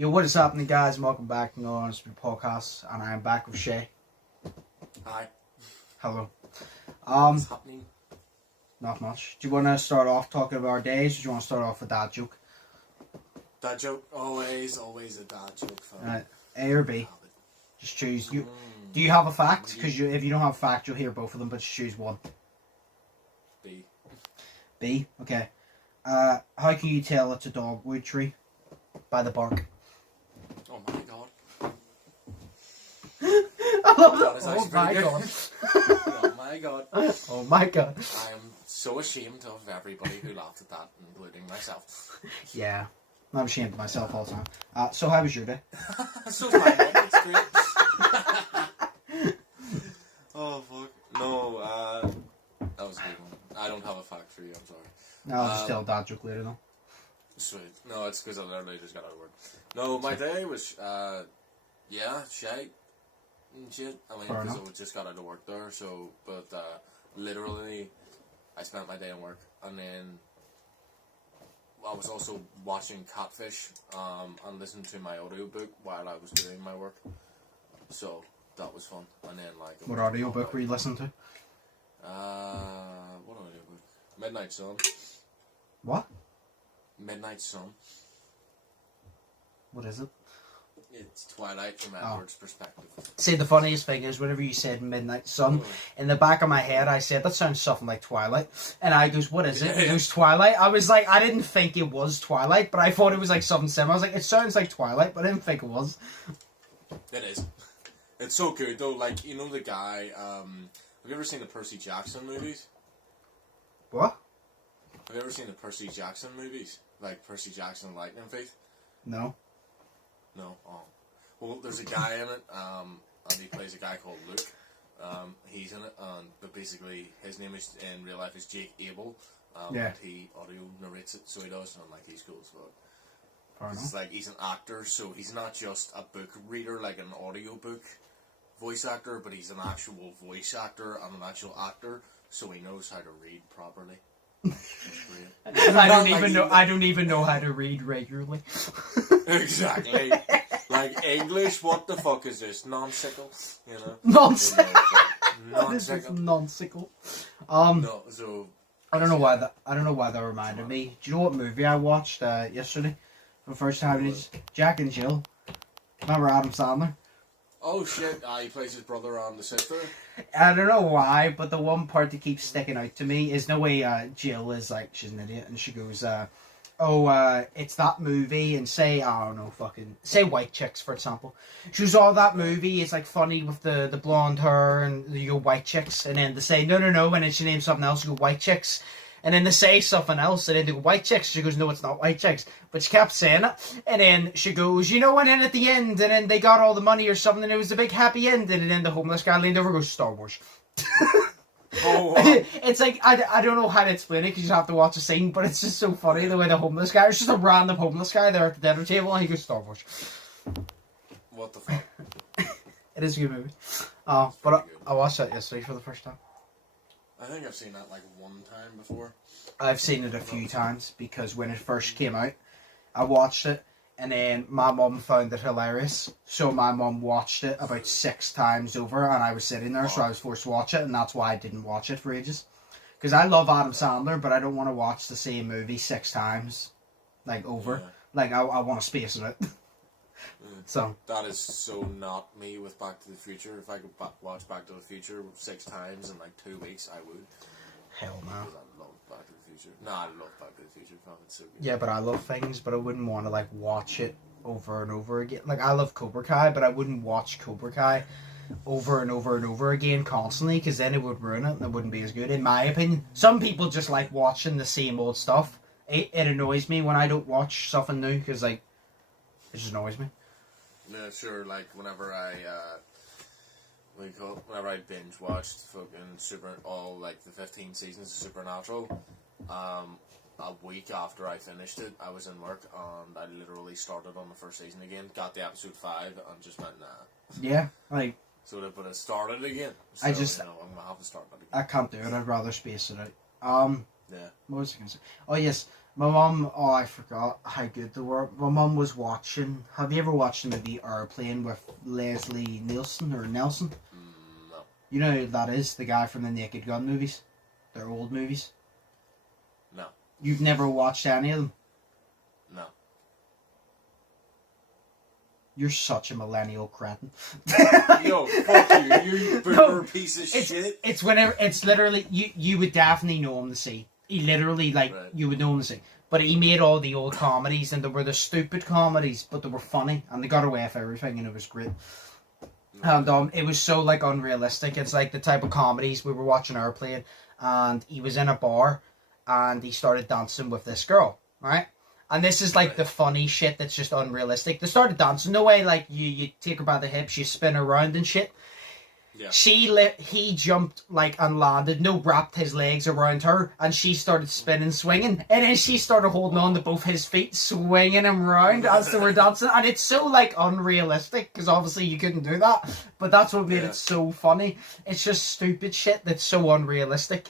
Yo, what is happening, guys? Welcome back to the Undisputed podcast, and I am back with Shay. Hi. Hello. What's happening? Not much. Do you want to start off talking about our days, or do you want to start off with that joke? Dad joke? Always a dad joke. A or B? Just choose. You. Do you have a fact? Because if you don't have a fact, you'll hear both of them, but just choose one. B. B? Okay. How can you tell it's a dogwood tree? By the bark. Oh my god. I love That it. is Oh actually my pretty god. Oh my god. Oh my god. I am so ashamed of everybody who laughed at that, including myself. Yeah. I'm ashamed of myself all the time. So how was your day? So my mom, it's great. Oh fuck. No, that was a good one. I don't have a fact for you, I'm sorry. No, I'll just tell a dad joke later though. Sweet. No, it's because I literally just got out of work. No, my day was, shite and shit. I mean, because I just got out of work there, so, but, literally, I spent my day in work, and then I was also watching Catfish, and listening to my audiobook while I was doing my work, so, that was fun, and then, like... What audiobook were you listening to? What audiobook? Midnight Sun. What? Midnight Sun. What is it? It's Twilight from Edward's perspective. See, the funniest thing is, whenever you said Midnight Sun, in the back of my head, I said, that sounds something like Twilight. And I goes, what is it? It was Twilight. I was like, I didn't think it was Twilight, but I thought it was like something similar. I was like, it sounds like Twilight, but I didn't think it was. It is. It's so good, though. Like, you know the guy, have you ever seen the Percy Jackson movies? What? Have you ever seen the Percy Jackson movies? Like Percy Jackson and Lightning Thief? No. No? Oh. Well, there's a guy in it, and he plays a guy called Luke. He's in it, but basically his name is, in real life, is Jake Abel. And he audio narrates it, so he does, and like, he's cool as fuck. It's like, he's an actor, so he's not just a book reader, like an audiobook voice actor, but he's an actual voice actor and an actual actor, so he knows how to read properly. I don't even know how to read regularly. Exactly. Like English, what the fuck is this? Non-sickle? You know? Non-sickle. Non-sickle. Non-sickle. No, so I don't know why that reminded me. Do you know what movie I watched yesterday for the first time? It's Jack and Jill. Remember Adam Sandler? oh shit, he plays his brother and the sister. I don't know why, but the one part that keeps sticking out to me is the way Jill is like, she's an idiot, and she goes, it's that movie, and say, I don't know, say White Chicks, for example. She goes, oh, that movie is like funny with the blonde hair and the White Chicks, and then they say, no, and then she names something else, you go, White Chicks. And then they say something else, and then they go, White Chicks. She goes, no, it's not White Chicks. But she kept saying it. And then she goes, and then at the end, and then they got all the money or something, and it was a big happy end. And then the homeless guy leaned over and goes, Star Wars. Oh, wow. It's like, I don't know how to explain it, because you have to watch the scene, but it's just so funny the way the homeless guy, it's just a random homeless guy there at the dinner table, and he goes, Star Wars. What the fuck? It is a good movie. But I watched that yesterday for the first time. I think I've seen that like one time before. I've seen it a few times because when it first came out, I watched it, and then my mum found it hilarious. So my mum watched it about 6 times over, and I was sitting there, so I was forced to watch it, and that's why I didn't watch it for ages. Because I love Adam Sandler, but I don't want to watch the same movie 6 times, like over. Yeah. Like I want to space it out. So that is so not me with Back to the Future. If I could watch Back to the Future 6 times in like 2 weeks, I would. Hell no. Because I love Back to the Future. No, I love Back to the Future. It's so good. Yeah, but I love things, but I wouldn't want to like watch it over and over again. Like I love Cobra Kai, but I wouldn't watch Cobra Kai over and over and over again constantly, because then it would ruin it and it wouldn't be as good, in my opinion. Some people just like watching the same old stuff. It annoys me when I don't watch something new, because like it just annoys me. Yeah, sure. Like whenever I binge watched fucking all like the 15 seasons of Supernatural, a week after I finished it, I was in work and I literally started on the first season again, got the episode 5, and just went nah. Yeah, like. But it started again. So, I'm gonna have to start that again. I can't do it. I'd rather space it out. Yeah. What was I gonna say? Oh yes, My mum, oh, I forgot how good they were. My mum was watching. Have you ever watched the movie Airplane with Leslie Nielsen or Nelson? No. You know who that is? The guy from the Naked Gun movies. They're old movies. No. You've never watched any of them? No. You're such a millennial cretin. Yo, fuck you, you boomer piece of shit. It's whenever, it's literally, you would definitely know him to see. He literally, like, Right. you would know him to see. But he made all the old comedies, and they were the stupid comedies, but they were funny, and they got away with everything, and it was great. And it was so, like, unrealistic. It's like the type of comedies we were watching Airplane, and he was in a bar, and he started dancing with this girl, right? And this is like the funny shit that's just unrealistic. They started dancing. No way, like, you take her by the hips, you spin her around and shit. Yeah. He jumped, like, and landed, wrapped his legs around her, and she started spinning, swinging. And then she started holding on to both his feet, swinging him around as they were dancing. And it's so, like, unrealistic, because obviously you couldn't do that. But that's what made it so funny. It's just stupid shit that's so unrealistic.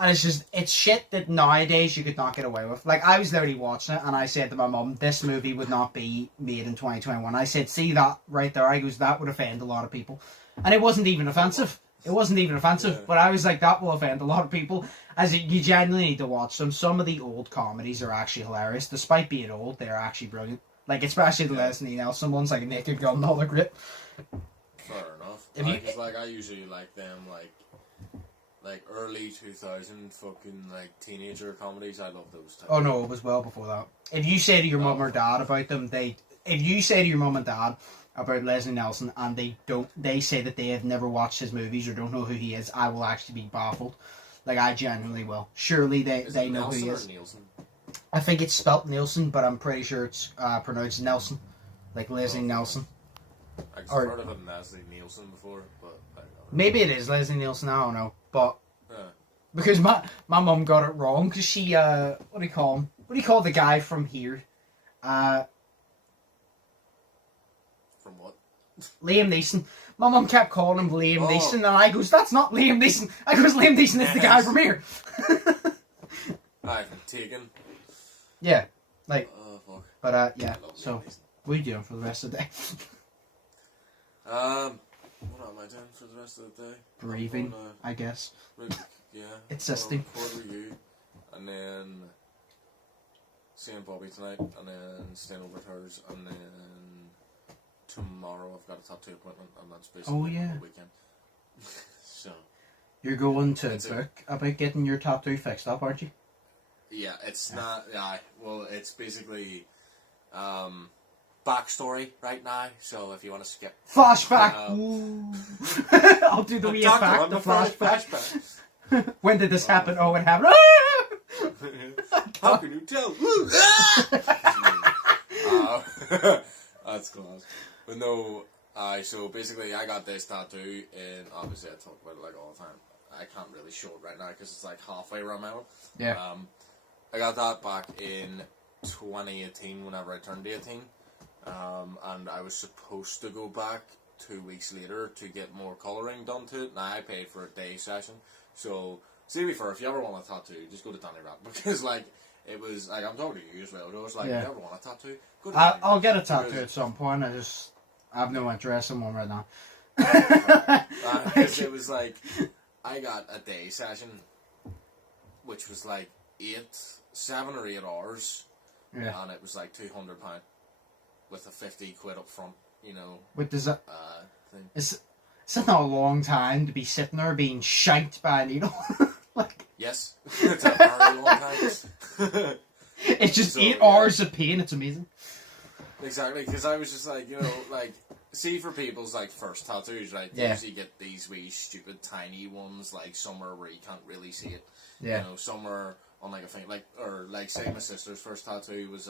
And it's shit that nowadays you could not get away with. Like, I was literally watching it, and I said to my mum, this movie would not be made in 2021. I said, see that right there? I goes, that would offend a lot of people. And it wasn't even offensive. Yeah. But I was like, that will offend a lot of people. You genuinely need to watch them. Some of the old comedies are actually hilarious. Despite being old, they're actually brilliant. Like, especially the Leslie Nielsen ones, like Naked Gun and all, they're great. Fair enough. I usually like them, like early 2000 fucking, like, teenager comedies. I love those types. Oh no, it was well before that. If you say to your mum or dad about them, if you say to your mum and dad about Leslie Nielsen and they say that they have never watched his movies or don't know who he is, I will actually be baffled. Like, I genuinely will. Surely they know who he is. Nielsen? I think it's spelt Nielsen, but I'm pretty sure it's pronounced Nelson, like Leslie Nielsen. I've heard of him Leslie Nielsen before, but I don't know. Maybe it is Leslie Nielsen. I don't know, but Yeah. because my mum got it wrong because she what do you call him? What do you call the guy from here? From what? Liam Neeson. My mum kept calling him Liam Neeson, and I goes, that's not Liam Neeson. I goes, Liam Neeson is the guy from here. I've taken. Yeah, like, Oh fuck. but yeah. I love So, Liam Neeson. what are you doing for the rest of the day? What am I doing for the rest of the day? Breathing, I guess. Yeah. It's system. Record with you, and then seeing Bobby tonight, and then staying over at hers, and then tomorrow I've got a tattoo appointment, and that's basically the weekend. So. You're going to book about getting your tattoo fixed up, aren't you? Yeah, it's not. Yeah, well, it's basically backstory right now. So if you want to skip Flashback. I'll do the wee effect. The flashback. When did this happen? Oh, it happened. How can you tell? That's class. But no, so basically I got this tattoo, and obviously I talk about it like all the time. I can't really show it right now because it's like halfway around my arm. Yeah. I got that back in 2018 whenever I turned 18. And I was supposed to go back 2 weeks later to get more colouring done to it. Now I paid for a day session. So, to be fair, if you ever want a tattoo, just go to Danny Rat. Because, like, it was, like, I'm talking to you as well. It was like, if you ever want a tattoo, go to Danny Rat. I'll get a tattoo at some point. I have no interest in one right now. Because it was like, I got a day session, which was like 7 or 8 hours. Yeah. And it was like £200 with a 50 quid up front, you know. What does that? Thing. It's not a long time to be sitting there being shanked by a needle. Like, yes, it's a very long time. It's just 8 hours of pain. It's amazing. Exactly, because I was just like, you know, like, see for people's like first tattoos, right? They usually get these wee stupid tiny ones, like somewhere where you can't really see it. Yeah. You know, somewhere on like a thing, like, or like say my sister's first tattoo was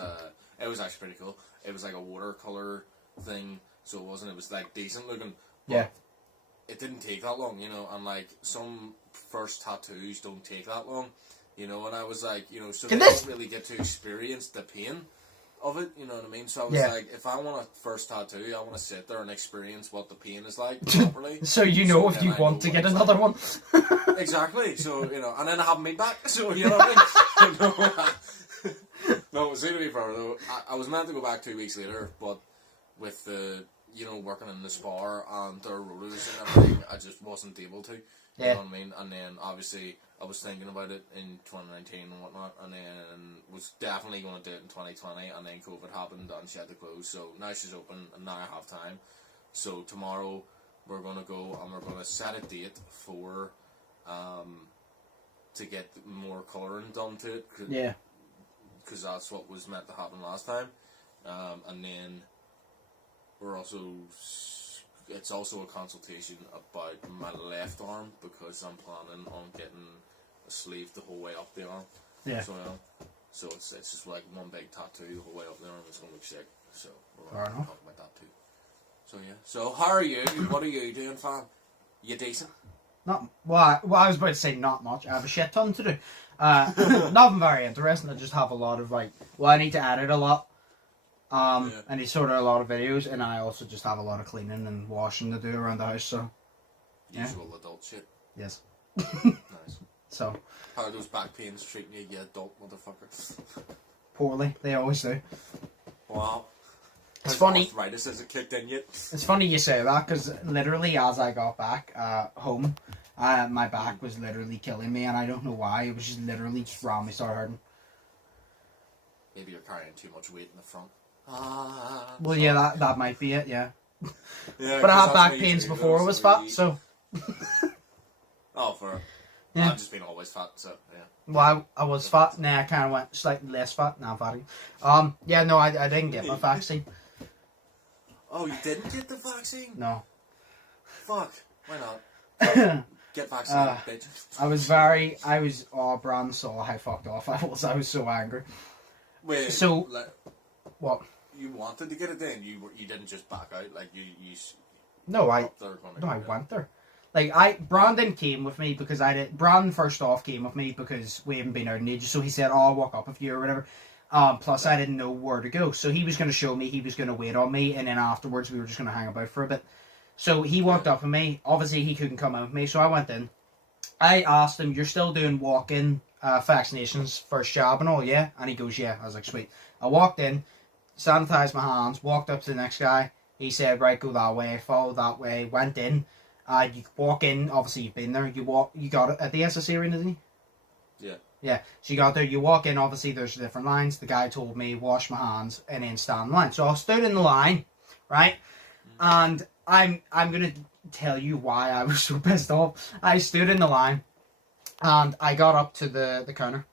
it was actually pretty cool. It was like a watercolor thing, so it wasn't. It was like decent looking. But it didn't take that long, you know. And like some first tattoos don't take that long, you know. And I was like, you know, so they don't really get to experience the pain of it, you know what I mean? So I was like, if I want a first tattoo, I want to sit there and experience what the pain is like properly. So you know if you want to get another one. Exactly. So, you know, and then I haven't been back. So, you know what I mean? No, say to be fair though, I was meant to go back 2 weeks later, but with the, working in the spar and their rollers and everything, I just wasn't able to. You know what I mean? And then, obviously, I was thinking about it in 2019 and whatnot, and then was definitely going to do it in 2020, and then COVID happened and she had to close, so now she's open, and now I have time. So tomorrow, we're going to go, and we're going to set a date for, to get more colouring done to it. Yeah. Because that's what was meant to happen last time. And then we're also, it's also a consultation about my left arm, because I'm planning on getting a sleeve the whole way up the arm. Yeah. So it's just like one big tattoo the whole way up the arm. It's going to look sick. So we're Fair going to enough. talk about that too. So yeah. So how are you? What are you doing, fam? You decent? Well, I was about to say not much. I have a shit ton to do. Nothing very interesting. I just have a lot of I need to edit a lot. I need to sort out a lot of videos, and I also just have a lot of cleaning and washing to do around the house. So, yeah. Usual adult shit. Yes. Nice. So. How are those back pains treating you, you adult motherfucker? Poorly. They always do. Wow. It's funny. Arthritis hasn't kicked in yet. It's funny you say that, because literally as I got back home, my back was literally killing me, and I don't know why. It was just literally just around me started hurting. Maybe you're carrying too much weight in the front. Well, yeah, that might be it, yeah. Yeah, but I had back pains before I was fat, so... Oh, for... Yeah. I've just been always fat, so, yeah. Well, I was fat, now I kind of went slightly less fat, now I'm fatty. Yeah, no, I didn't get my vaccine. Oh, you didn't get the vaccine? No. Fuck, why not? Get vaccinated, bitch. Brand saw how fucked off I was so angry. Wait, so, what? You wanted to get it then? You didn't just back out? Like, you No, I went there. Like, Brandon came with me because Brandon first off came with me because we haven't been out in ages, so he said, I'll walk up with you or whatever. Plus I didn't know where to go, so he was going to show me, he was going to wait on me, and then afterwards we were just going to hang about for a bit. So he walked up with me, obviously he couldn't come out with me, so I went in. I asked him, you're still doing walk-in vaccinations, first jab and all, yeah? And he goes, yeah. I was like, sweet. I walked in, sanitised my hands, walked up to the next guy, he said, right, go that way, follow that way, went in. You walk in, obviously you've been there, you got it at the SSC arena, didn't you? Yeah. Yeah, so you got there, you walk in, obviously there's different lines, the guy told me, wash my hands, and then stand in line. So I stood in the line, right, and I'm going to tell you why I was so pissed off. I stood in the line, and I got up to the counter,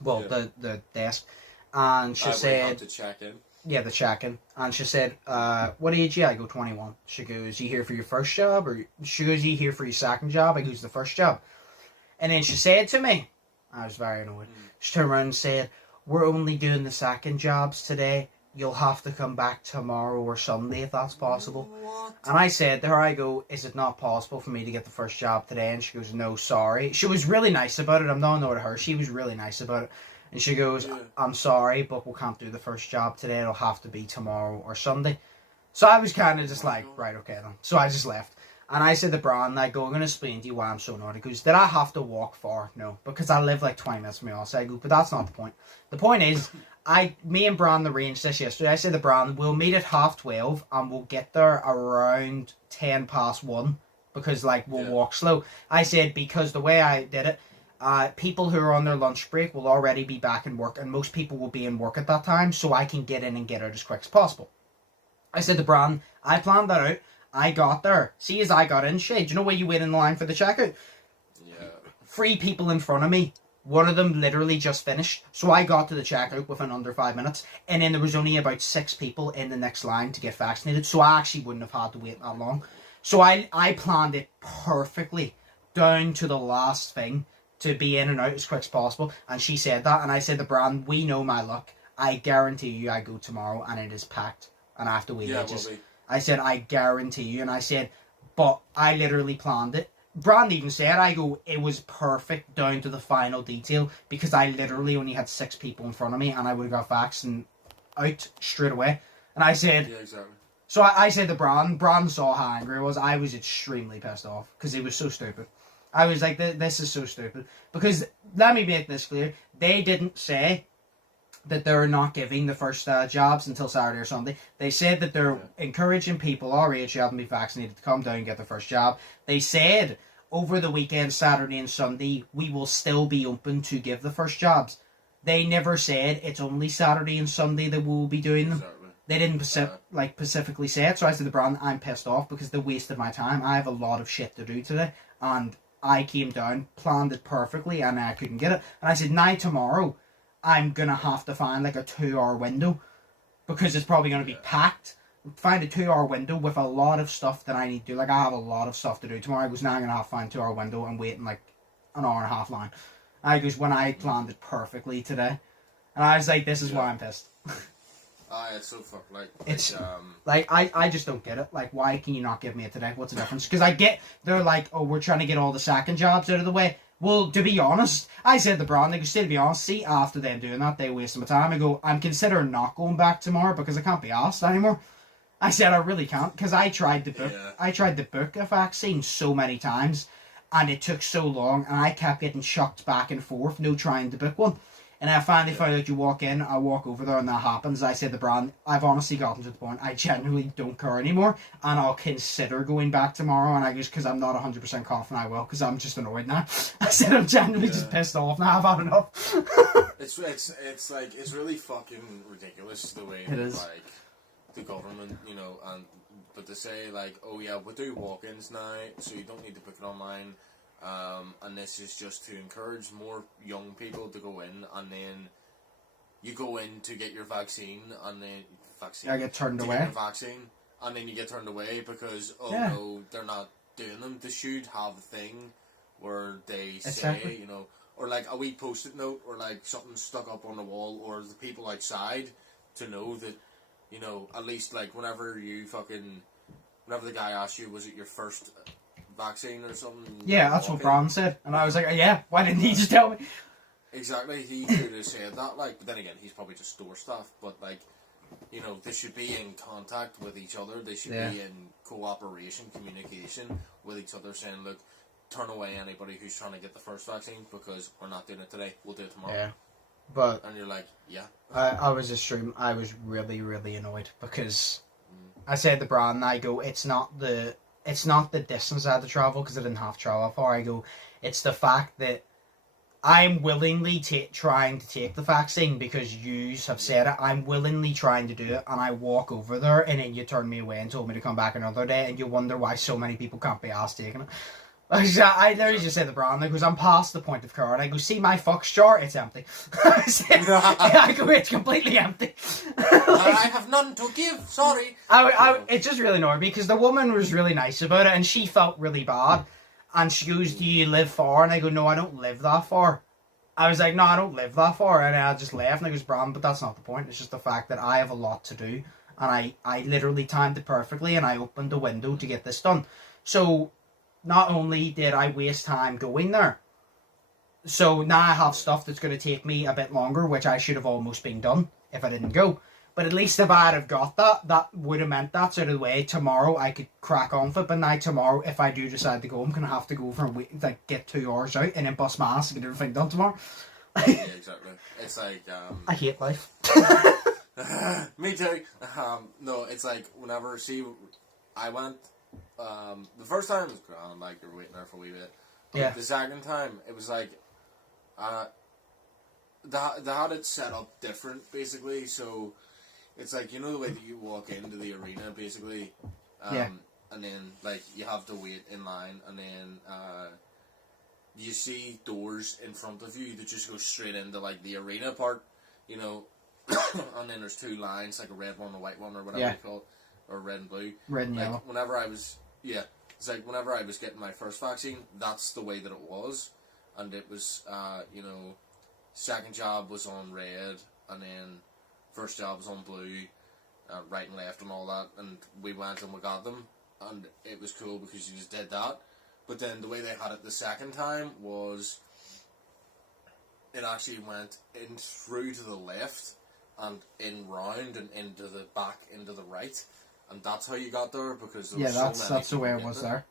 the desk, and she said... to check in. Yeah, the check-in. And she said, what age are you? I go, 21. She goes, you here for your first job? Or she goes, you here for your second job? I goes, the first job. And then she said to me, I was very annoyed. She turned around and said, we're only doing the second jobs today. You'll have to come back tomorrow or Sunday if that's possible. What? And I said to her, I go, is it not possible for me to get the first job today? And she goes, no, sorry. She was really nice about it. I'm not annoyed at her. She was really nice about it. And she goes, I'm sorry, but we can't do the first job today. It'll have to be tomorrow or Sunday. So I was kind of just like, right, okay then. So I just left. And I said to Brian, I go, I'm going to explain to you why I'm so annoyed. He goes, did I have to walk far? No, because I live like 20 minutes from my house. I go, but that's not the point. The point is, me and Brian arranged this yesterday. I said to Brian, we'll meet at 12:30 and we'll get there around 1:10 because like we'll walk slow. I said, because the way I did it, people who are on their lunch break will already be back in work, and most people will be in work at that time, so I can get in and get out as quick as possible. I said to Brandon, I planned that out. I got there. See, as I got in, do you know where you wait in the line for the checkout? Yeah. 3 people in front of me. One of them literally just finished. So I got to the checkout within under 5 minutes, and then there was only about 6 people in the next line to get vaccinated, so I actually wouldn't have had to wait that long. So I planned it perfectly, down to the last thing, to be in and out as quick as possible. And she said that, and I said to Brand, we know my luck. I guarantee you I go tomorrow and it is packed and I have to wait ages. I said, I guarantee you. And I said, but I literally planned it. Brand even said, I go, it was perfect down to the final detail, because I literally only had 6 people in front of me and I would have got vaccinated out straight away. And I said, yeah, exactly. So I said to Brand saw how angry I was. I was extremely pissed off because it was so stupid. I was like, this is so stupid. Because, let me make this clear, they didn't say, that they're not giving the first jabs until Saturday or Sunday. They said that they're encouraging people our age who haven't been vaccinated to come down and get their first jab. They said over the weekend, Saturday and Sunday, we will still be open to give the first jabs. They never said it's only Saturday and Sunday that we will be doing them. Exactly. They didn't specifically say it, so I said to the brand, I'm pissed off because they wasted my time. I have a lot of shit to do today, and I came down, planned it perfectly, and I couldn't get it. And I said, now tomorrow, I'm going to have to find like a 2-hour window because it's probably going to be packed. Find a 2-hour window with a lot of stuff that I need to do. Like, I have a lot of stuff to do tomorrow. I goes, now I'm going to have to find a 2-hour window and wait in like an hour and a half line. I goes, when I planned it perfectly today. And I was like, this is why I'm pissed. It's so fucked. I just don't get it. Like, why can you not give me it today? What's the difference? Because I get, they're like, oh, we're trying to get all the second jobs out of the way. Well, to be honest, I said the brand, they go, to be honest, see, after them doing that, they wasted my time. I go, I'm considering not going back tomorrow because I can't be asked anymore. I said, I really can't, because I tried to book a vaccine so many times, and it took so long, and I kept getting chucked back and forth, trying to book one. And I finally found out you walk in, I walk over there, and that happens. I said the brand, I've honestly gotten to the point, I genuinely don't care anymore, and I'll consider going back tomorrow, and I just, because I'm not 100% confident I will, because I'm just annoyed now. I said I'm genuinely just pissed off now, I've had enough. it's like, it's really fucking ridiculous the way it is. Like, the government, but to say like, oh yeah, we'll do walk-ins now, so you don't need to book it online. And this is just to encourage more young people to go in, and then you go in to get your vaccine, and then I get turned away. Get your vaccine, and then you get turned away because no, they're not doing them. They should have a thing where they say, or like a wee post-it note, or like something stuck up on the wall, or the people outside to know that, at least like whenever the guy asks you, was it your first vaccine or something? Yeah, that's what Bron said. And I was like, yeah, why didn't he just tell me? Exactly, he could have said that, like, but then again, he's probably just store staff, but like, they should be in contact with each other, they should be in cooperation, communication with each other, saying, look, turn away anybody who's trying to get the first vaccine, because we're not doing it today, we'll do it tomorrow. Yeah. But and you're like, yeah. I was really, really annoyed, because I said to Brandon, I go, it's not the distance I had to travel, because I didn't have to travel far. I go, it's the fact that I'm willingly trying to take the vaccine because you have said it. I'm willingly trying to do it, and I walk over there, and then you turn me away and told me to come back another day, and you wonder why so many people can't be asked taking it. I literally just said to Brandon, because I'm past the point of care, and I go, see my Fox jar? It's empty. I go, it's completely empty. I have none to give, sorry. It just really annoyed me, because the woman was really nice about it, and she felt really bad. And she goes, do you live far? And I go, no, I don't live that far. I was like, no, I don't live that far. And I just left, and I goes, Brandon, but that's not the point. It's just the fact that I have a lot to do. And I literally timed it perfectly, and I opened the window to get this done. So not only did I waste time going there, so now I have stuff that's going to take me a bit longer, which I should have almost been done if I didn't go. But at least if I had have got that would have meant that's out of the way. Tomorrow I could crack on for it, but now tomorrow, if I do decide to go, I'm going to have to go for a week, like get 2 hours out and then bust my ass and get everything done tomorrow. Yeah, exactly. It's like, I hate life. Me too. No, it's like, whenever, I went, the first time it was grand, like, you were waiting there for a wee bit. But yeah. The second time, it was like, they had it set up different, basically, so it's like, the way that you walk into the arena, basically, and then, like, you have to wait in line, and then, you see doors in front of you that just go straight into, like, the arena part, and then there's 2 lines, like a red one, a white one, or whatever you call it, or red and blue. Red and yellow. Whenever I was getting my first vaccine, that's the way that it was, and it was, second job was on red, and then first job was on blue, right and left and all that, and we went and we got them, and it was cool because you just did that. But then the way they had it the second time was, it actually went in through to the left, and in round, and into the back, into the right, and that's how you got there, because there was so many that's the way it people was getting there.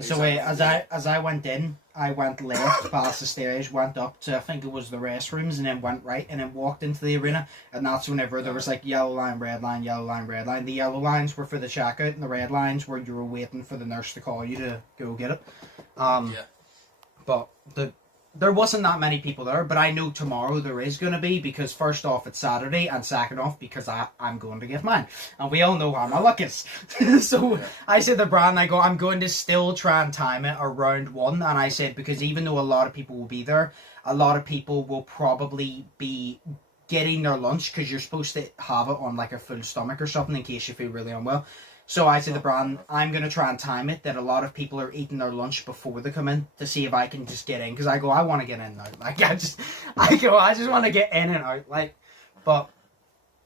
So as I went in, I went left past the stairs, went up to I think it was the restrooms, and then went right, and then walked into the arena. And that's whenever there was like yellow line, red line, yellow line, red line. The yellow lines were for the checkout, and the red lines were you were waiting for the nurse to call you to go get it. But there wasn't that many people there, but I know tomorrow there is going to be, because first off it's Saturday, and second off because I'm going to get mine, and we all know how my luck is. So I said to Brian, I go, I'm going to still try and time it around 1, and I said because even though a lot of people will be there, a lot of people will probably be getting their lunch, because you're supposed to have it on like a full stomach or something in case you feel really unwell. So I said to Brian, I'm going to try and time it that a lot of people are eating their lunch before they come in to see if I can just get in. Because I go, I want to get in now. Like, I just want to get in and out. Like, but,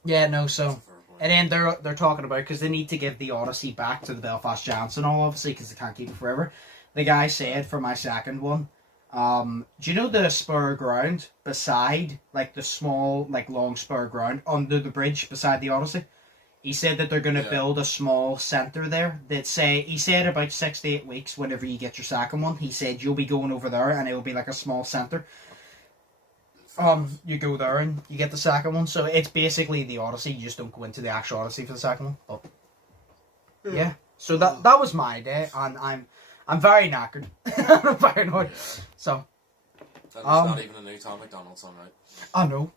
yeah, no, so. And then they're talking about, because they need to give the Odyssey back to the Belfast Giants and all, obviously, because they can't keep it forever. The guy said for my second one, do you know the spur ground beside, like, the small, like, long spur ground under the bridge beside the Odyssey? He said that they're going to build a small centre there. He said about 6 to 8 weeks, whenever you get your second one, he said you'll be going over there and it'll be like a small centre. You go there and you get the second one. So it's basically the Odyssey. You just don't go into the actual Odyssey for the second one. But yeah. So that was my day, and I'm very knackered. I'm very annoyed. So. And there's not even a new Tom McDonald's on, right? I know.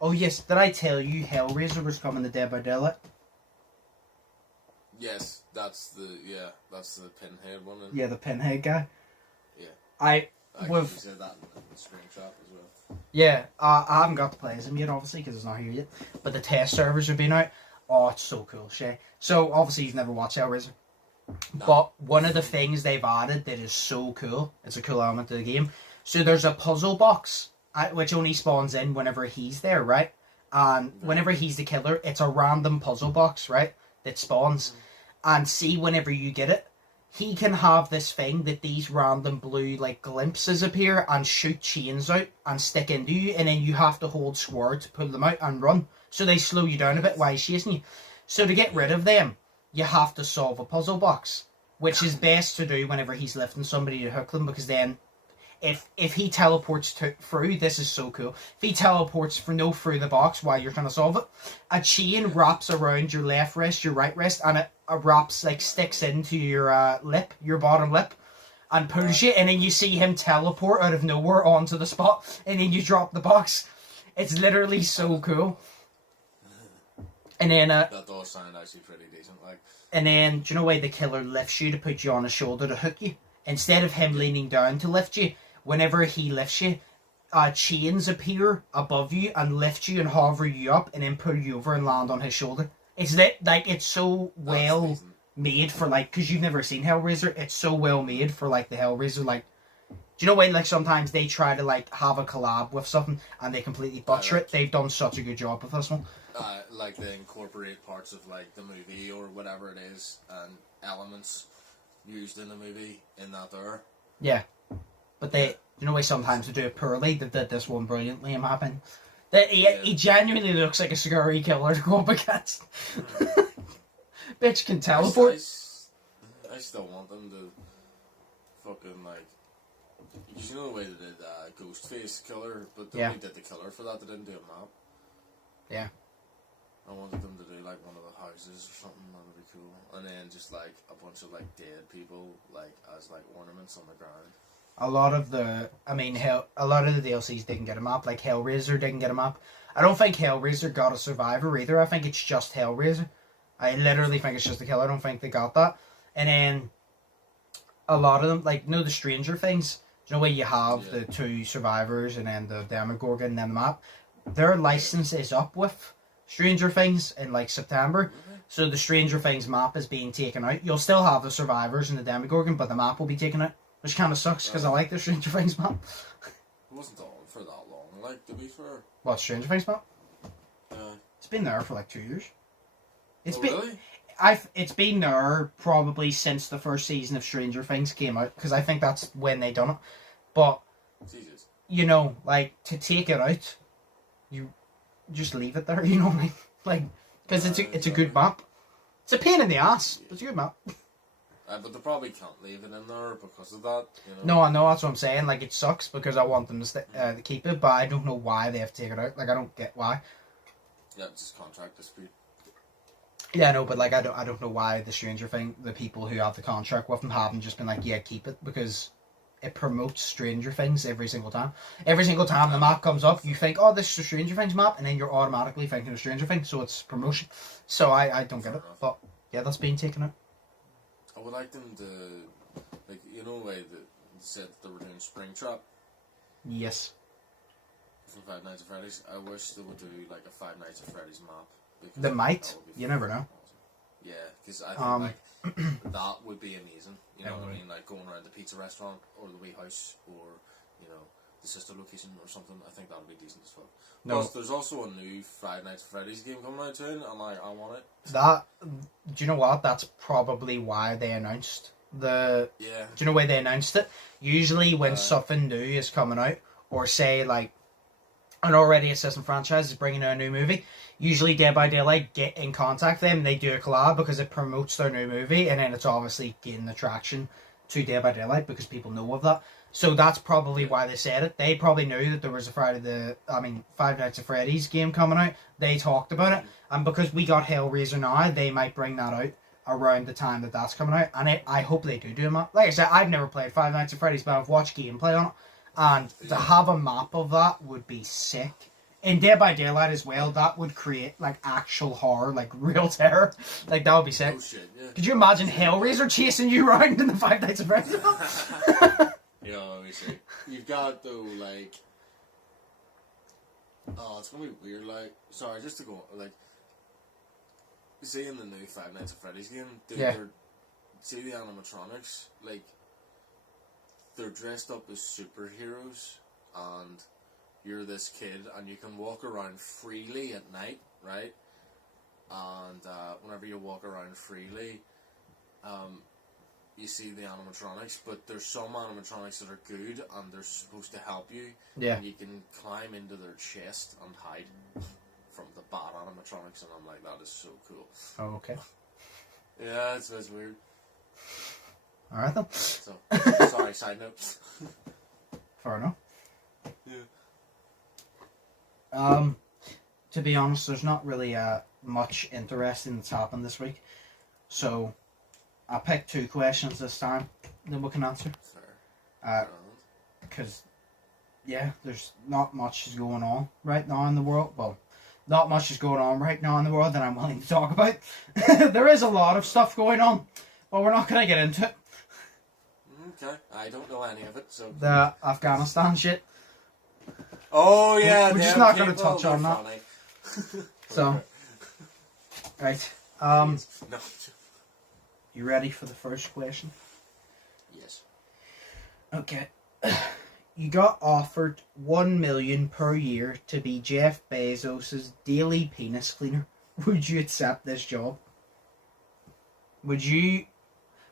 Oh yes, did I tell you Hellraiser was coming to Dead by Daylight? Yes, that's the Pinhead one. Yeah, the Pinhead guy. Yeah. I you said that in the screenshot as well. Yeah, I haven't got to play as him yet, obviously, because it's not here yet. But the test servers have been out. Oh, it's so cool, Shay. So, obviously, you've never watched Hellraiser. No. But one of the things they've added that is so cool, it's a cool element of the game. So, there's a puzzle box, which only spawns in whenever he's there, right? And whenever he's the killer, it's a random puzzle box, right? That spawns. And see, whenever you get it, he can have this thing that these random blue, like, glimpses appear and shoot chains out and stick into you, and then you have to hold square to pull them out and run. So they slow you down a bit while he's chasing you. So to get rid of them, you have to solve a puzzle box, which is best to do whenever he's lifting somebody to hook them, because then if he teleports through, this is so cool. If he teleports through the box while you're trying to solve it, a chain wraps around your left wrist, your right wrist, and it wraps, like, sticks into your lip, your bottom lip, and pulls you, and then you see him teleport out of nowhere onto the spot, and then you drop the box. It's literally so cool. And then that does sound actually pretty decent, like. And then, do you know why the killer lifts you to put you on his shoulder to hook you? Instead of him leaning down to lift you, whenever he lifts you, chains appear above you and lift you and hover you up and then pull you over and land on his shoulder. It's it's so well made for, like, because you've never seen Hellraiser, it's so well made for, like, the Hellraiser, like, do you know when, like, sometimes they try to, like, have a collab with something and they completely butcher it? They've done such a good job with this one. Like, they incorporate parts of, like, the movie or whatever it is and elements used in the movie in that there. Yeah. But you know why sometimes they do it poorly? They did this one brilliantly, in my opinion. He genuinely looks like a scary killer to go up against. Bitch can teleport. I still want them to fucking, like, you know the way they did Ghostface Killer, but they only did the killer for that, they didn't do a map. Yeah. I wanted them to do, like, one of the houses or something, that would be cool. And then just, like, a bunch of, like, dead people, like, as, like, ornaments on the ground. A lot of the DLCs didn't get a map. Like, Hellraiser didn't get a map. I don't think Hellraiser got a survivor either. I think it's just Hellraiser. I literally think it's just the killer. I don't think they got that. And then a lot of them, like, you know, the Stranger Things. You know where you have the two survivors and then the Demogorgon and then the map? Their license is up with Stranger Things in, like, September. So the Stranger Things map is being taken out. You'll still have the survivors and the Demogorgon, but the map will be taken out. Which kind of sucks, because I like the Stranger Things map. It wasn't on for that long, like, to be fair. What, Stranger Things map? Yeah. It's been there for like 2 years. Really? It's been there probably since the first season of Stranger Things came out, because I think that's when they done it. But, Jesus. You know, like, to take it out, you just leave it there, you know what I mean? Like, because it's a good map. It's a pain in the ass. It's a good map. But they probably can't leave it in there because of that. You know? No, I know, that's what I'm saying. Like, it sucks because I want them to keep it, but I don't know why they have to take it out. Like, I don't get why. Yeah, it's just contract dispute. Yeah, no, but like, I don't know why the Stranger Thing, the people who have the contract with them haven't just been like, yeah, keep it, because it promotes Stranger Things every single time. Every single time the map comes up, you think, oh, this is a Stranger Things map, and then you're automatically thinking of Stranger Things, so it's promotion. So I don't get it, but yeah, that's being taken out. I would like them to, like, you know, the way that said that they were doing Springtrap. Yes. From Five Nights at Freddy's. I wish they would do like a Five Nights at Freddy's map. They might. You never know. Awesome. Yeah, because I think like that would be amazing. You know what I mean? Like going around the pizza restaurant or the wee house or you know the sister location or something. I think that would be decent as fuck. No. Plus, there's also a new Five Nights at Freddy's game coming out soon, and like I want it. That, do you know what? That's probably why they announced the. Yeah. Do you know why they announced it? Usually, when something new is coming out, or say like an already existing franchise is bringing out a new movie, usually Dead by Daylight get in contact with them and they do a collab because it promotes their new movie, and then it's obviously gaining attraction to Dead by Daylight because people know of that. So that's probably why they said it. They probably knew that there was a Five Nights at Freddy's game coming out. They talked about it, and because we got Hellraiser now, they might bring that out around the time that that's coming out. And I hope they do a map. Like I said, I've never played Five Nights at Freddy's, but I've watched gameplay on it. And to have a map of that would be sick. In Dead by Daylight as well, that would create like actual horror, like real terror. Like that would be sick. Oh shit, yeah. Could you imagine Hellraiser chasing you around in the Five Nights at Freddy's map? Yeah, let me see. You've got though like it's gonna be weird, like sorry, just to go like see in the new Five Nights at Freddy's game, see the animatronics, like they're dressed up as superheroes, and you're this kid, and you can walk around freely at night, right? And whenever you walk around freely, you see the animatronics, but there's some animatronics that are good, and they're supposed to help you. Yeah. And you can climb into their chest and hide from the bad animatronics, and I'm like, that is so cool. Oh, okay. Yeah, it's weird. Alright then. So, sorry, side note. Fair enough. Yeah. To be honest, there's not really much interesting that's happened this week. So, I picked 2 questions this time that we can answer. Fair. Because, yeah, there's not much is going on right now in the world. Well, not much is going on right now in the world that I'm willing to talk about. There is a lot of stuff going on, but we're not going to get into it. Okay, I don't know any of it, so... The Afghanistan shit. Oh, yeah, we're just not going to touch on that. So, right. No. You ready for the first question? Yes. Okay. You got offered $1 million per year to be Jeff Bezos' daily penis cleaner. Would you accept this job? Would you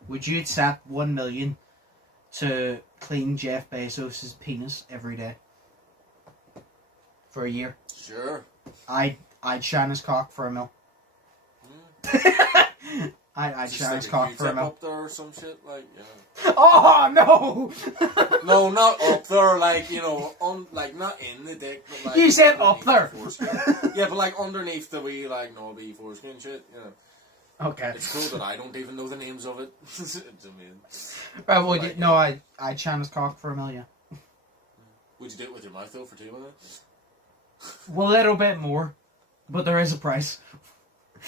accept $1 million to clean Jeff Bezos' penis every day for a year? Sure. I'd shine his cock for $1 million. I'd shine his cock for $1 million. Up there or some shit, like, yeah. Oh no! No, not up there, like, you know, like not in the dick, but like. You said up there. Yeah, but like underneath the wee, like, knobby foreskin shit, you know. Okay. It's cool that I don't even know the names of it. It's amazing. Right, well, like, no, I'd shine his cock for $1 million. Would you do it with your mouth though for 2 minutes? Well, a little bit more, but there is a price.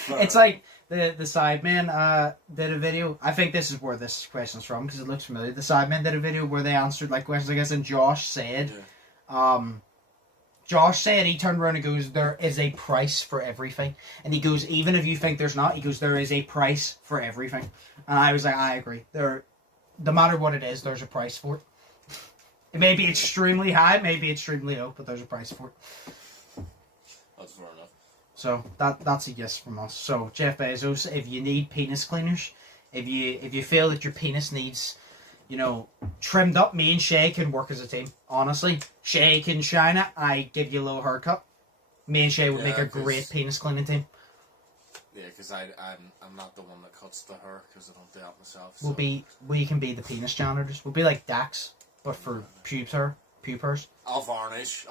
It's like the Sidemen did a video. I think this is where this question's from because it looks familiar. The Sidemen did a video where they answered like questions, I guess, and Josh said, he turned around and goes, there is a price for everything. And he goes, even if you think there's not, he goes, there is a price for everything. And I was like, I agree. No matter what it is, there's a price for it. It may be extremely high, it may be extremely low, but there's a price for it. That's fair enough. So that's a yes from us. So Jeff Bezos, if you need penis cleaners, if you feel that your penis needs, you know, trimmed up, me and Shay can work as a team. Honestly, Shay can shine it. I give you a little haircut. Me and Shay would make a great penis cleaning team. Yeah, because I'm not the one that cuts the hair because I don't do that myself. So. We can be the penis janitors. We'll be like Dax, but for pubes hair. Pupers. I'll varnish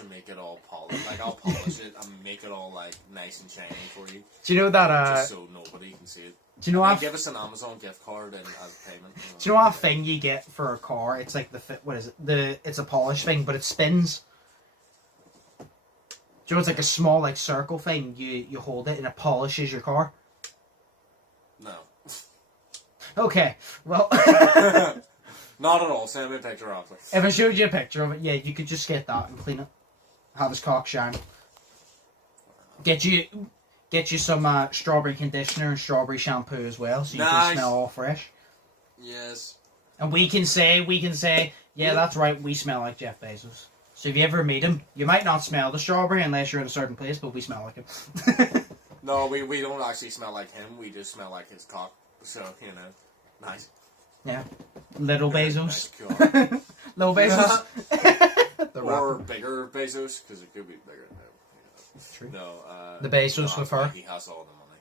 and make it all polished. Like, I'll polish it and make it all, like, nice and shiny for you. Do you know that, just so nobody can see it. Do you know what? Give us an Amazon gift card and as payment. Do you know what thing you get for a car? It's like what is it? It's a polish thing, but it spins. Do you know it's like a small, like, circle thing? You hold it and it polishes your car? No. Okay, well... Not at all. Send me a picture of it. If I showed you a picture of it, yeah, you could just get that and clean it. Have his cock shine. Get you some strawberry conditioner and strawberry shampoo as well, so you can smell all fresh. Yes. And we can say, yeah, that's right, we smell like Jeff Bezos. So if you ever meet him, you might not smell the strawberry unless you're in a certain place, but we smell like him. No, we don't actually smell like him. We just smell like his cock. So, you know, nice. Yeah. Little Bezos. Nice. Little Bezos. Or bigger Bezos, because it could be bigger than him. You know. True. No, the Bezos with her. He has all the money.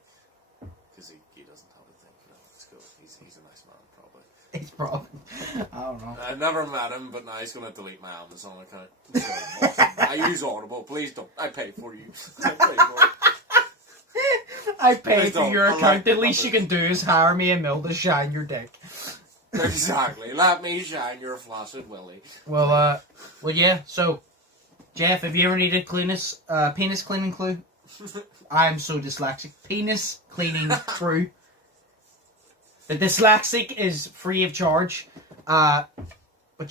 Because he doesn't have a thing. No, it's cool. He's a nice man, probably. He's probably. I don't know. I've never met him, but now he's going to delete my Amazon account. So awesome. I use Audible. Please don't. I pay for you. I pay for it. I pay for your account. The least you can do is hire me a mill to shine your dick. Exactly. Let me shine your flaccid willy. Well, yeah. So, Jeff, have you ever needed penis cleaning clue? I'm so dyslexic. Penis cleaning crew. The dyslexic is free of charge. But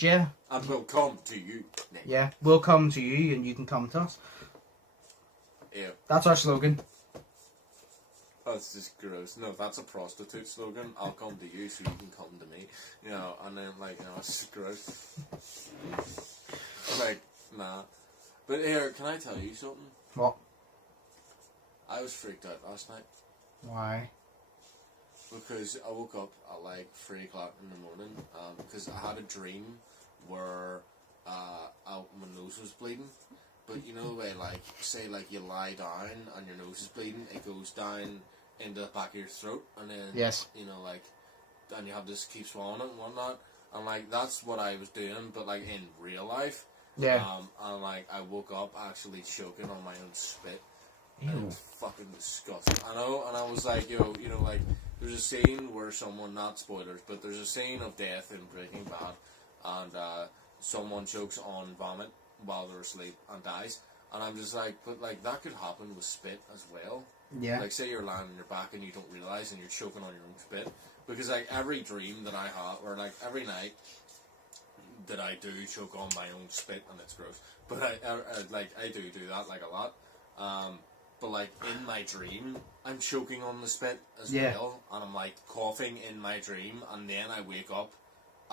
yeah. And we'll come to you. Nick. Yeah, we'll come to you and you can come to us. Yeah. That's our slogan. That's just gross. No, that's a prostitute slogan. I'll come to you so you can come to me. You know, and then, like, you know, it's just gross. Like, nah. But here, can I tell you something? What? I was freaked out last night. Why? Because I woke up at, like, 3 o'clock in the morning, because I had a dream where my nose was bleeding. But you know the way, like, say, like, you lie down and your nose is bleeding, it goes down into the back of your throat, and then, yes, you know, like, and you have to keep swallowing it and whatnot, and, like, that's what I was doing, but, like, in real life, yeah, and, like, I woke up actually choking on my own spit, ew, and it was fucking disgusting, I know, and I was like, you know, like, there's a scene where someone, not spoilers, but there's a scene of death in Breaking Bad, and, someone chokes on vomit while they're asleep and dies, and I'm just like, but like that could happen with spit as well. Yeah. Like say you're lying on your back and you don't realise and you're choking on your own spit, because like every dream that I have, or like every night that I do choke on my own spit, and it's gross, but I do that like a lot. But like in my dream, I'm choking on the spit as well, and I'm like coughing in my dream, and then I wake up.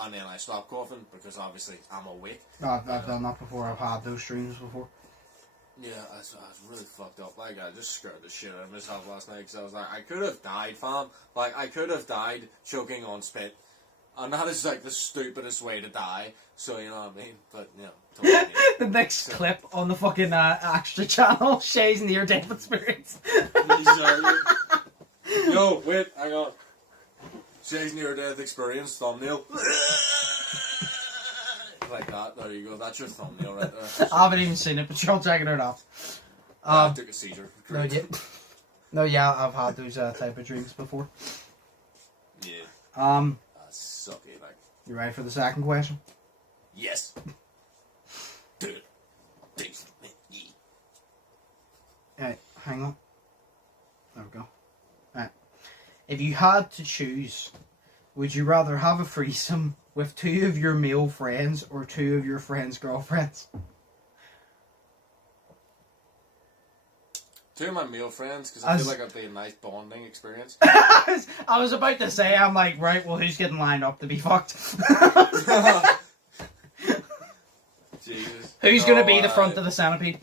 And then I stop coughing because obviously I'm awake. I've done that before. I've had those dreams before. Yeah, I was really fucked up. Like, I just scared the shit out of myself last night because I was like, I could have died, fam. Like, I could have died choking on spit. And that is like the stupidest way to die. So, you know what I mean? But, you know. Totally the next clip on the fucking extra channel, Sheas' near-death experience. Yo, wait, hang on. Sheas' near-death experience thumbnail. Like that, there you go. That's your thumbnail right there. I haven't even seen it, but you're checking it out. I took a seizure. No, I've had those type of dreams before. Yeah. Sucky, like. You ready for the second question? Yes. Dude. Alright, hang on. There we go. Alright. If you had to choose, would you rather have a threesome with 2 of your male friends or 2 of your friends' girlfriends? 2 of my male friends, because I feel like it'd be a nice bonding experience. I was about to say, I'm like, right, well, who's getting lined up to be fucked? Jesus. Who's going to be the front of the centipede?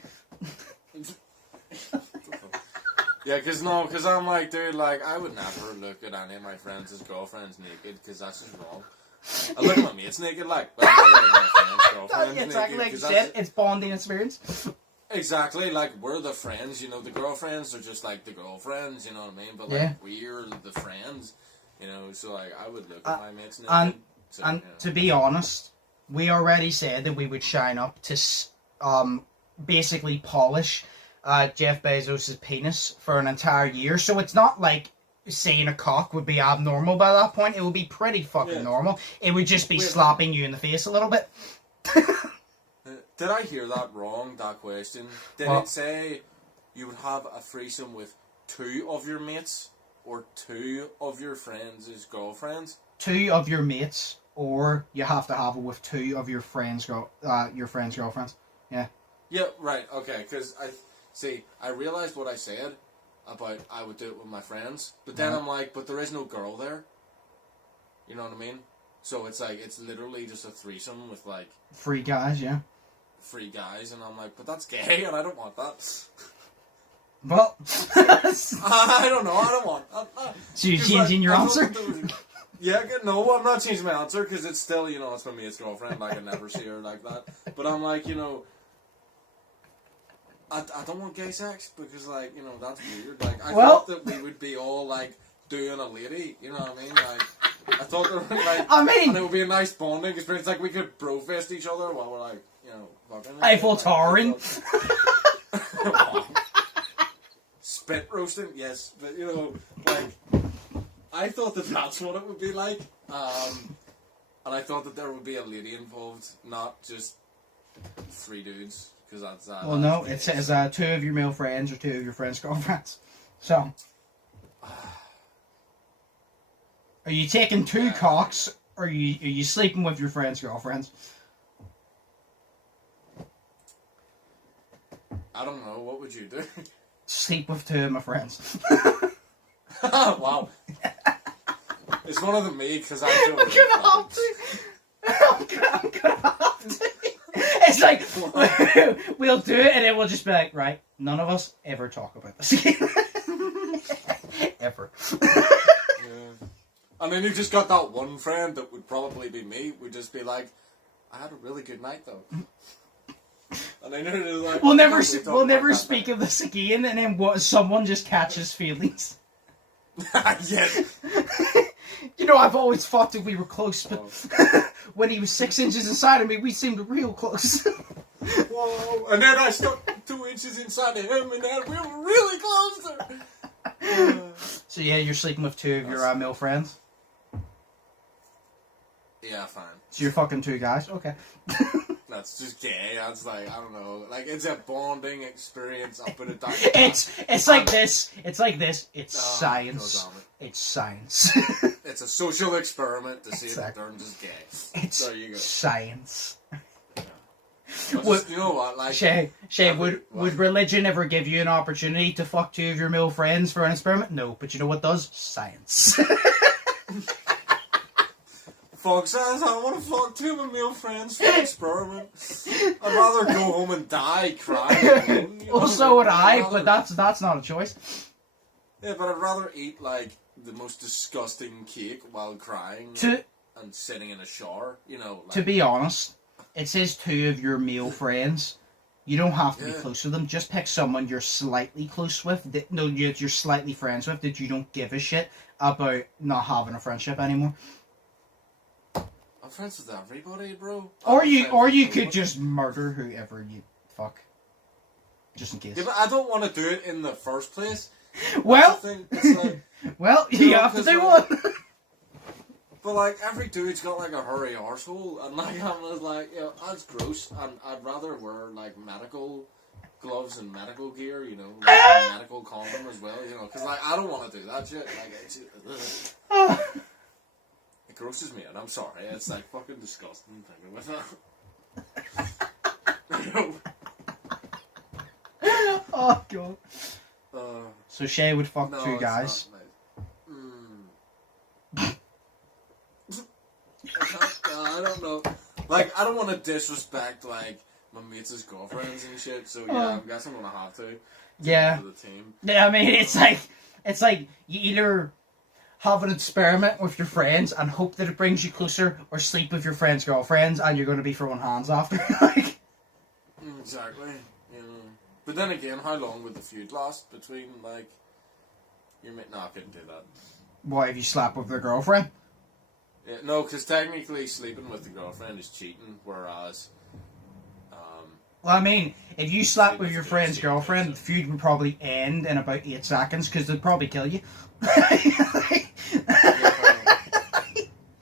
Yeah, because I'm like, dude, like, I would never look at any of my friends' girlfriends naked, because that's just wrong. I look at my mates naked, like, but I never look at my friends' girlfriends naked. Exactly, like shit, it's bonding experience. Exactly, like, we're the friends, you know, the girlfriends are just like the girlfriends, you know what I mean? But, like, Yeah. we're the friends, you know, so, like, I would look at my mates naked. And, So, and to be honest, we already said that we would shine up to basically polish Jeff Bezos' penis for an entire year. So it's not like seeing a cock would be abnormal by that point. It would be pretty fucking normal. It would just be slapping you in the face a little bit. Did I hear that wrong, that question? Did it say you would have a threesome with 2 of your mates or 2 of your friends' girlfriends? 2 of your mates, or you have to have it with 2 of your friends' girlfriends. Yeah. Yeah, right, okay, because I realised what I said about I would do it with my friends, but then I'm like, but there is no girl there. You know what I mean? So it's like, it's literally just a threesome with like... 3 guys, yeah. 3 guys, and I'm like, but that's gay, and I don't want that. Well... I don't know, I don't want that. So you're changing your answer? Yeah, no, I'm not changing my answer, because it's still, you know, it's my mate's girlfriend, I can never see her like that. But I'm like, you know... I don't want gay sex, because, like, you know, that's weird. Like, I thought that we would be all, like, doing a lady, you know what I mean? Like... I thought there would, like, and it would be a nice bonding experience. Like, we could bro-fist each other while we're, like, you know, fucking. Eiffel Towering. Spit roasting, yes. But, you know, like, I thought that that's what it would be like. And I thought that there would be a lady involved, not just 3 dudes. Because that's... well, no, it says 2 of your male friends or 2 of your friends' girlfriends. So... Are you taking 2 cocks, or are you sleeping with your friends' girlfriends? I don't know. What would you do? Sleep with 2 of my friends. Wow. It's one of them me, because I feel I'm gonna have to. I'm gonna have to. It's like, we'll do it, and then we'll just be like, right, none of us ever talk about this again. Ever. And then you've just got that one friend that would probably be me, would just be like, I had a really good night though. And then you're like, we'll never speak of this again, and then someone just catches feelings. Yes. You know, I've always thought that we were close, but when he was 6 inches inside of me, we seemed real close. Whoa. And then I stuck 2 inches inside of him, and then we were really close there. So yeah, you're sleeping with 2 of your male friends? Yeah, fine. So you're fucking 2 guys? Okay. That's just gay. That's like, I don't know. Like, it's a bonding experience. I'll put it down. It's like this. It's like this. It's science. It's science. It's a social experiment to see if it turns as gay. It's there you go. Science. Just, you know what? Like, Shay, would religion ever give you an opportunity to fuck 2 of your male friends for an experiment? No, but you know what does? Science. Fuck says I want to fuck 2 of my male friends for an experiment. I'd rather go home and die crying. Well, so would I, but that's not a choice. Yeah, but I'd rather eat like the most disgusting cake while crying and sitting in a shower. You know. Like, to be honest, it says 2 of your male friends. You don't have to be close with them. Just pick someone you're slightly close with. You're slightly friends with, that you don't give a shit about not having a friendship anymore. I'm friends with everybody, bro. Or you could just murder whoever you fuck. Just in case. Yeah, but I don't want to do it in the first place. Well, like, well, you have to do one. But like, every dude's got like a hairy arsehole, and like, I'm just like, you know, that's gross, and I'd rather wear like medical gloves and medical gear, you know, like a medical condom as well, you know, because like, I don't want to do that shit. Like, it grosses me out. I'm sorry. It's like fucking disgusting thinking about that. Oh god. So Shay would fuck 2 guys. I don't know. Like, I don't want to disrespect like my mates' girlfriends and shit. So yeah, I guess I'm gonna have to. Yeah. The team. Yeah, I mean, it's like you either have an experiment with your friends and hope that it brings you closer, or sleep with your friends' girlfriends and you're going to be throwing hands after. Like, exactly. Yeah. But then again, how long would the feud last between, like... No, I couldn't do that. What, if you slap with their girlfriend? Yeah, no, because technically sleeping with the girlfriend is cheating, whereas... Well, I mean, if you slap with your friend's girlfriend, the feud would probably end in about 8 seconds, because they'd probably kill you. The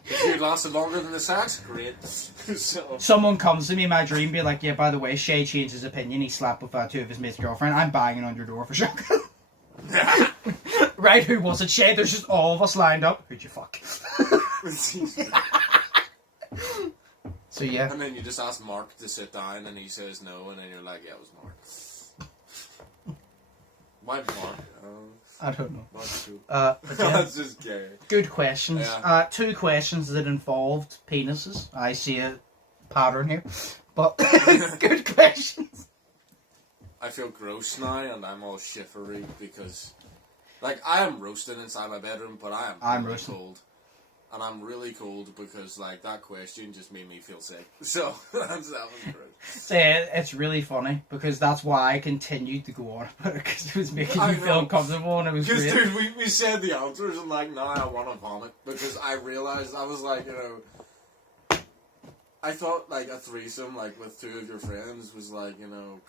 feud lasted longer than the sex? Great. So. Someone comes to me in my dream, be like, yeah, by the way, Shay changed his opinion, he slapped with 2 of his mates' girlfriend. I'm banging on your door for sure. Right, who was it, Shay? There's just all of us lined up. Who'd you fuck? So yeah. And then you just ask Mark to sit down and he says no, and then you're like, yeah, it was Mark. Why Mark? I don't know. Mark's cool. Yeah, That's just gay. good questions. Yeah. 2 questions that involved penises. I see a pattern here. But good questions. I feel gross now and I'm all shivery because, like, I am roasting inside my bedroom, but I'm really roasting. cold. And I'm really cold because, like, that question just made me feel sick. So, that was gross. It's really funny because that's why I continued to go on about it, because it was making you feel uncomfortable and it was great. Because, dude, we said the answers and, like, now I want to vomit because I realized, I was like, I thought, like, a threesome, like, with 2 of your friends was, like,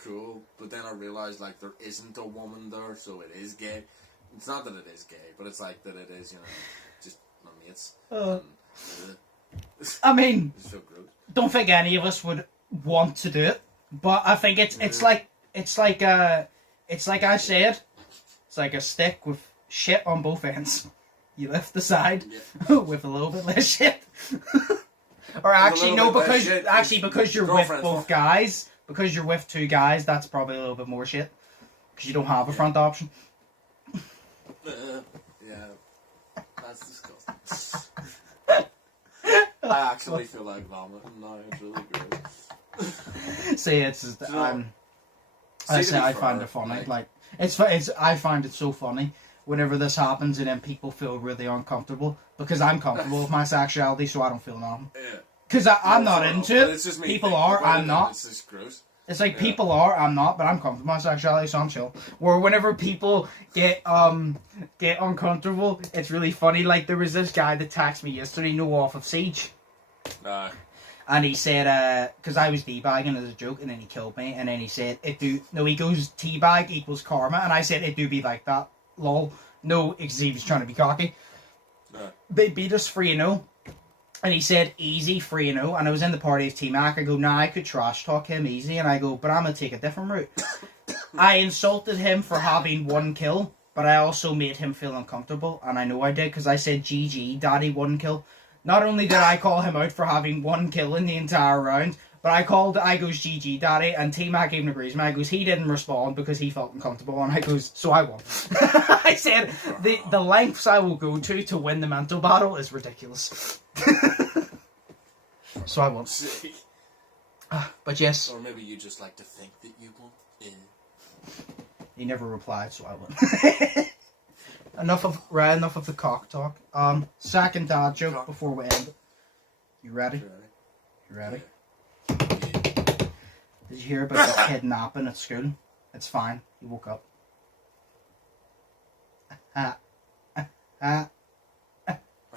cool. But then I realized, like, there isn't a woman there, so it is gay. It's not that it is gay, but it's, like, that it is, just my mates. I mean, It's so gross. don't think any of us would want to do it, but I think it's like I said, it's like a stick with shit on both ends. You lift the side with a little bit less shit. Or actually, no, because you're with both guys, because you're with 2 guys, that's probably a little bit more shit. Because you don't have a front option. Yeah, that's disgusting. I actually feel like vomiting now. It's really gross. See, I find it funny. Like I find it so funny whenever this happens, and then people feel really uncomfortable because I'm comfortable with my sexuality, so I don't feel nothing. Yeah. Because I'm not into it. It's just me people are, I'm not. It's just gross. It's like people are, I'm not, but I'm comfortable with my sexuality, so I'm chill. Where whenever people get uncomfortable, it's really funny. Like there was this guy that texted me yesterday, no off of Siege. And he said, because I was teabagging as a joke, and then he killed me, and then he said, he goes, teabag equals karma, and I said, it do be like that, lol. No, because he was trying to be cocky. They beat us 3-0. And he said, easy, 3-0. And I was in the party of T-Mac. I go, nah, I could trash talk him easy. And I go, but I'm going to take a different route. I insulted him for having 1 kill, but I also made him feel uncomfortable. And I know I did, because I said, GG, daddy, 1 kill. Not only did I call him out for having 1 kill in the entire round, but I goes, GG, daddy. And T-Mac even agrees with me. I goes, he didn't respond because he felt uncomfortable. And I goes, so I won. I said, the lengths I will go to win the mental battle is ridiculous. So I won. But yes. Or maybe you just like to think that you won. Yeah. He never replied, so I won. Enough of the cock talk. Second dad joke before we end. You ready? You ready? Did you hear about the kidnapping at school? It's fine. He woke up. I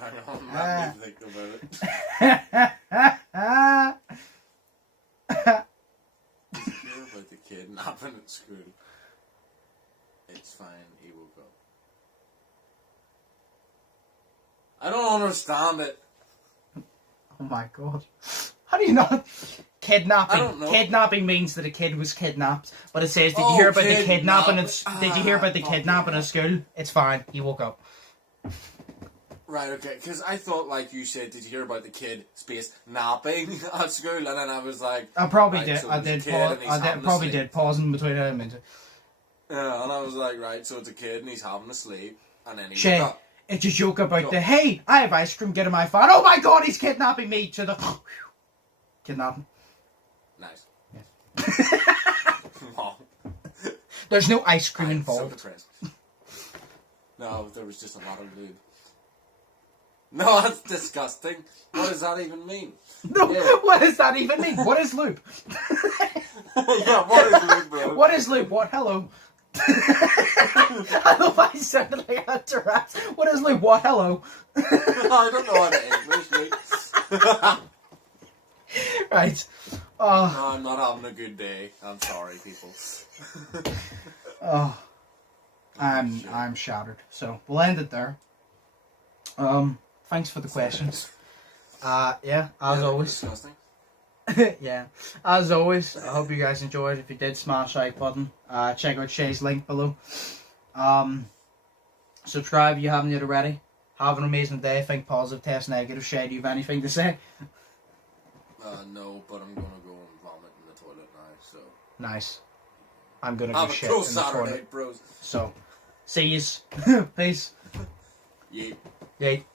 know, let me think about it. Did you hear about the kidnapping at school? It's fine, he woke up. I don't understand it. Oh my god. How do you not? Kidnapping. I don't know. Kidnapping means that a kid was kidnapped. But it says, did you hear about the kidnapping did you hear about the kidnapping at school? It's fine, he woke up. Right, okay, because I thought, like you said, did you hear about the kid space napping at school? And then I was like, I probably right, did. So I probably did pause in between them. Yeah, and I was like, right, so it's a kid and he's having a sleep, and then he Shay, woke up. it's a joke about hey, I have ice cream, get in my phone. Oh my god, he's kidnapping me to the kidnapping. Nice. Yes. Wow. There's no ice cream I'm involved. so depressed. No, there was just a lot of lube. No, that's disgusting. What does that even mean? No, Yeah. what does that even mean? What is loop? Yeah, what is loop, bro? What is loop? What? Hello. I love how I sounded like a giraffe. What is loop? What? Hello. I don't know what it is, mate. Right. No, I'm not having a good day. I'm sorry, people. Oh, I'm shattered. So we'll end it there. Thanks for the questions. Yeah, as always. Disgusting. Yeah, as always. I hope you guys enjoyed. If you did, smash like button. Check out Sheas' link below. Subscribe if you haven't yet already. Have an amazing day. Think positive, test negative. Shay, do you have anything to say? No, but I'm gonna go and vomit in the toilet now. So Nice. I'm gonna go have a shit cool in the Saturday, toilet. bros. So, see yous. Peace. Yeah. Yay.